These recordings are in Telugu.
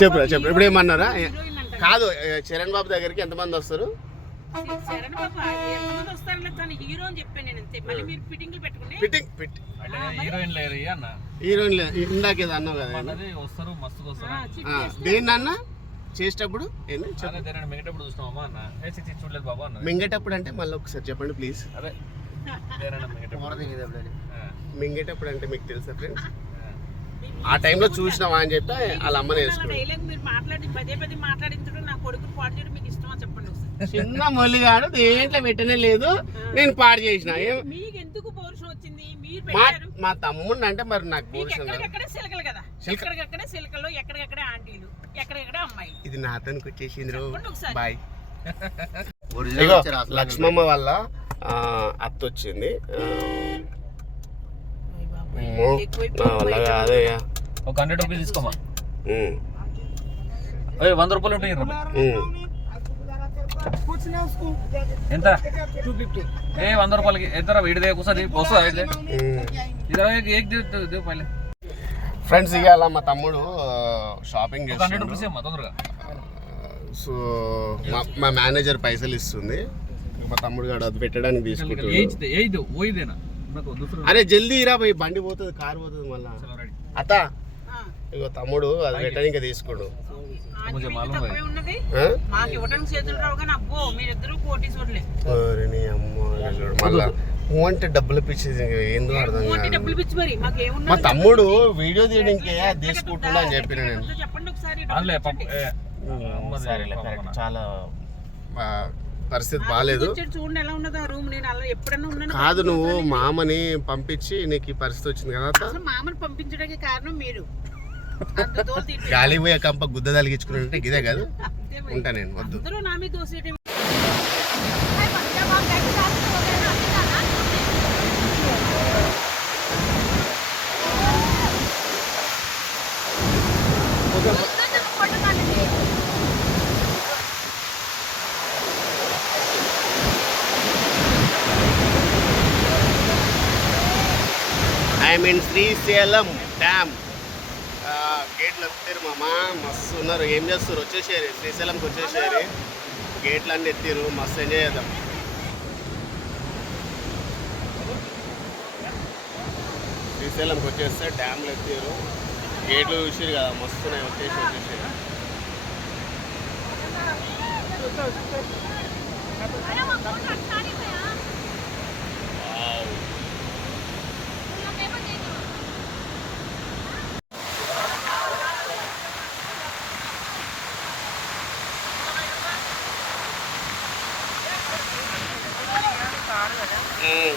చెప్పు చెప్పు ఇప్పుడు ఏమన్నారా? కాదు చరణ్ బాబు దగ్గరికి ఎంతమంది వస్తారు? హీరోయిన్ ఇందాక ఏదో అన్నావు కదా వస్తారు దేన్ని అన్న? చేసేటప్పుడు? మిగటప్పుడు చూసినామా అన్న. చూడలేదు బాబా అన్న మింగేటప్పుడు అంటే మళ్ళీ ఒకసారి చెప్పండి ప్లీజ్ అదే మింగేటప్పుడు. అంటే. మీకు తెలుసా ఫ్రెండ్స్ ఆ. టైంలో చూసినావా అని చెప్పి వాళ్ళ అమ్మని వేసుకున్నాడు. డైలాగ్ మీరు మాట్లాడి పదే పదే మాట్లాడించడం నా కొడుకుని పాడు చేయడం మీకు ఇష్టమా చెప్పండి ఒకసారి. చిన్న మొల్లిగాడు దేంట్లో పెట్టనే లేదు. నేను పాడు చేసిన. ఏం- మీకు ఎందుకు పౌరుషం వచ్చింది? మీరు మా తమ్ముడిని అంటే మరి నాకు ఇది నా అతనికి వచ్చేసింది. బాయ్. లక్ష్మమ్మ వల్ల అత్త వచ్చింది. ఒక హండ్రెడ్ రూపీస్ తీసుకోమా? వంద రూపాయలు ఉంటాయి. ఎంత? ఏ వంద రూపాయలకి. ఎంత వీడి దగ్గర కూర్చొని వస్తుందా ఉమ్. ఇద్దరు ఏక్ దేవ్ పైలే. ఫ్రెండ్స్ ఇవాళ మా తమ్ముడు షాపింగ్ హండ్రెడ్ రూపీస్ చేస్తుండు. ఏమో తొందరగా. సో మా మా మేనేజర్ పైసలు ఇస్తుంది. మా తమ్ముడు గాడు అది పెట్టడానికి తీసుకుంటాడు. అరే జల్దీ ఇరా పోయి బండి పోతుంది కారు పోతుంది మళ్ళా అత్త ఇగో తమ్ముడు అది పెట్టడానికి తీసుకోడు అంటే డబ్బులు పిచ్చేది ఏందో అర్థం పిచ్చి మా తమ్ముడు వీడియో తీయడానికి అది తీసుకుంటున్నా అని చెప్పిన నేను. చాలా పరిస్థితి బాగాలేదు కాదు నువ్వు మామని పంపించి నీకు ఈ పరిస్థితి వచ్చింది కదా మామని పంపించడానికి కారణం మీరు. గాలి పోయే కంప గుద్ద తలిగించుకుని ఉంటే ఇదే కాదు. ఉంటా నేను వద్దు. అందరూ మీన్ శ్రీశైలం డ్యామ్. గేట్లు ఎత్తారు మామ. మస్తు ఉన్నారు. ఏం చేస్తారు వచ్చేసారు. శ్రీశైలంకి వచ్చేసారు. గేట్లు అన్నీ ఎత్తారు మస్తు ఎంజాయ్ చేద్దాం. శ్రీశైలంకి వచ్చేస్తే డ్యామ్లు ఎత్తారు గేట్లు చూసారు కదా. మస్తు ఉన్నాయి. వచ్చేసి వచ్చేసారు వావ్. మ్మ్.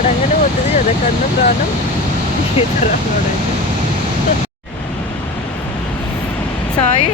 ചടങ്ങിന് പോത്തത് ചതക്കന്ന് കണ്ണും കാണും തുടങ്ങി Sai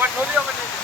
What hold you over there?